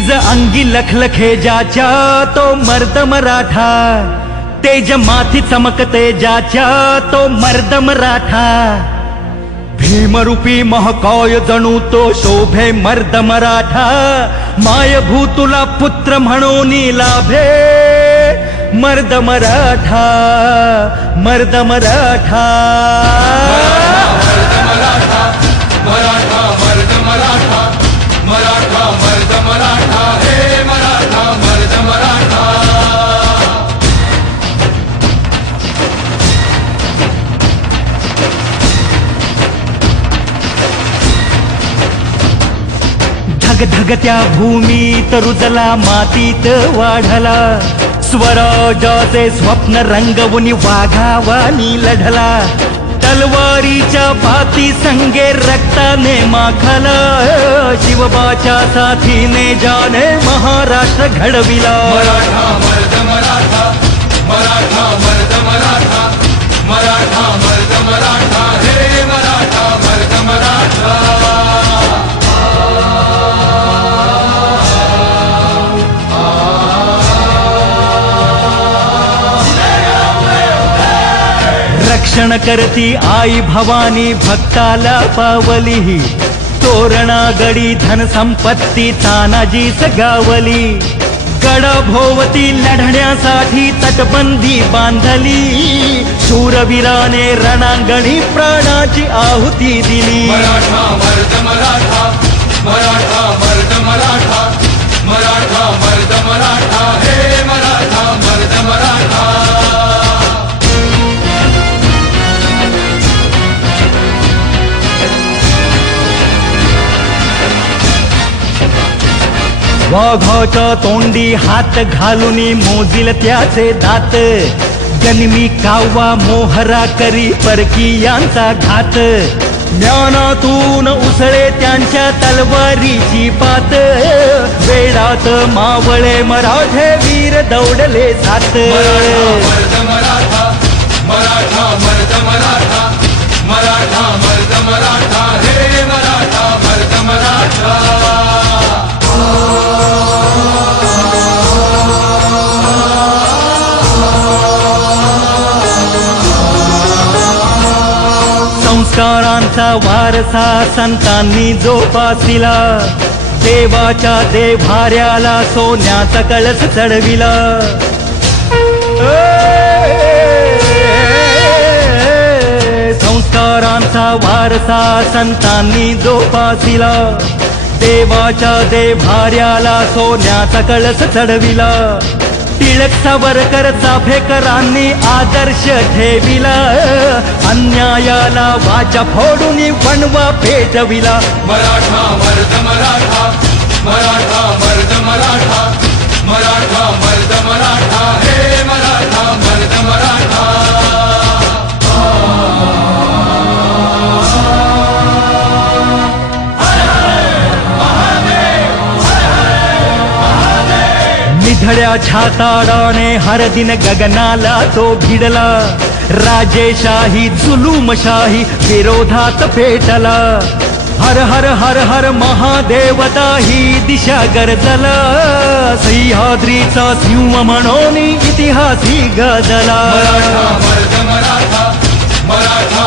निज अंगी लखलखे ज्याच्या तो मर्द मराठा, तेज माथी चमकते ज्याच्या तो मर्द मराठा, भीमरूपी महाकाय जणू तो शोभे मर्द मराठा, मायभूतुला पुत्र म्हणून लाभे मर्द मराठा, मर्द मराठा, मर्द मराठा, मराठा मर्द मराठा, मराठा मर्द मराठा, हे मराठा मर्द मराठा। धगधगत्या भूमीत रुजला मातीत वाढला, स्वराजाचे स्वप्न रंगवून वाघावानी लढला, तलवारीच्या बाती संगे रक्ताने माखला, शिवबाच्या साथीने जाने महाराष्ट्र घडविला। मराठा मर्द मराठा, मराठा मर्द मराठा, मराठा मर्द मराठा, हे मराठा मर्द मराठा। रक्षण करती आई भवानी भक्ताला पावली, तोरणा गडी धन संपत्ती तानाजीच गावली, गडाभोवती लढण्यासाठी तटबंदी बांधली, शूरवीराने रणांगणी प्राणाची आहुती दिली। मराठा मर्द मराठा, मराठा मर्द मराठा, मराठा मर्द मराठा, हे मराठा मर्द मराठा। वाघाच्या तोंडी हात घालून मोजिल त्याचे दात, जन्मी कावा मोहरा करी परकीयांचा घात, ज्ञानातून उसळे त्यांच्या तलवारीची पात, वेडात मावळे मराठे वीर दौडले जात। मर्द मराठा, मराठा मर्द मराठा, मराठा मर्द मराठा, हे मराठा मर्द मराठा। संस्कारांचा वारसा संतांनी जोपासिला, देवाच्या देभाऱ्याला सोन्याचा कळस चढविला, संस्कारांचा वारसा संतांनी जोपासिला, देवाच्या देभाऱ्याला सोन्याचा कळस चढविला, टिळक सावरकर चाफेकरांनी आदर्श ठेविला, अन्यायाला वाचा फोडून वणवा पेटविला। मराठा मर्द मराठा, मराठा मर्द मराठा, मराठा मर्द मराठा, हे मराठा मर्द मराठा। निधड्या छाताडाने हर दिन गगनाला तो भिडला, राजेशाही जुलूमशाही विरोधात पेटला, हर हर हर हर महादेवता ही दिशा गरजला, सह्याद्रीचा सिंह म्हणून इतिहासी गजला। मराठा मर्द मराठा, मराठा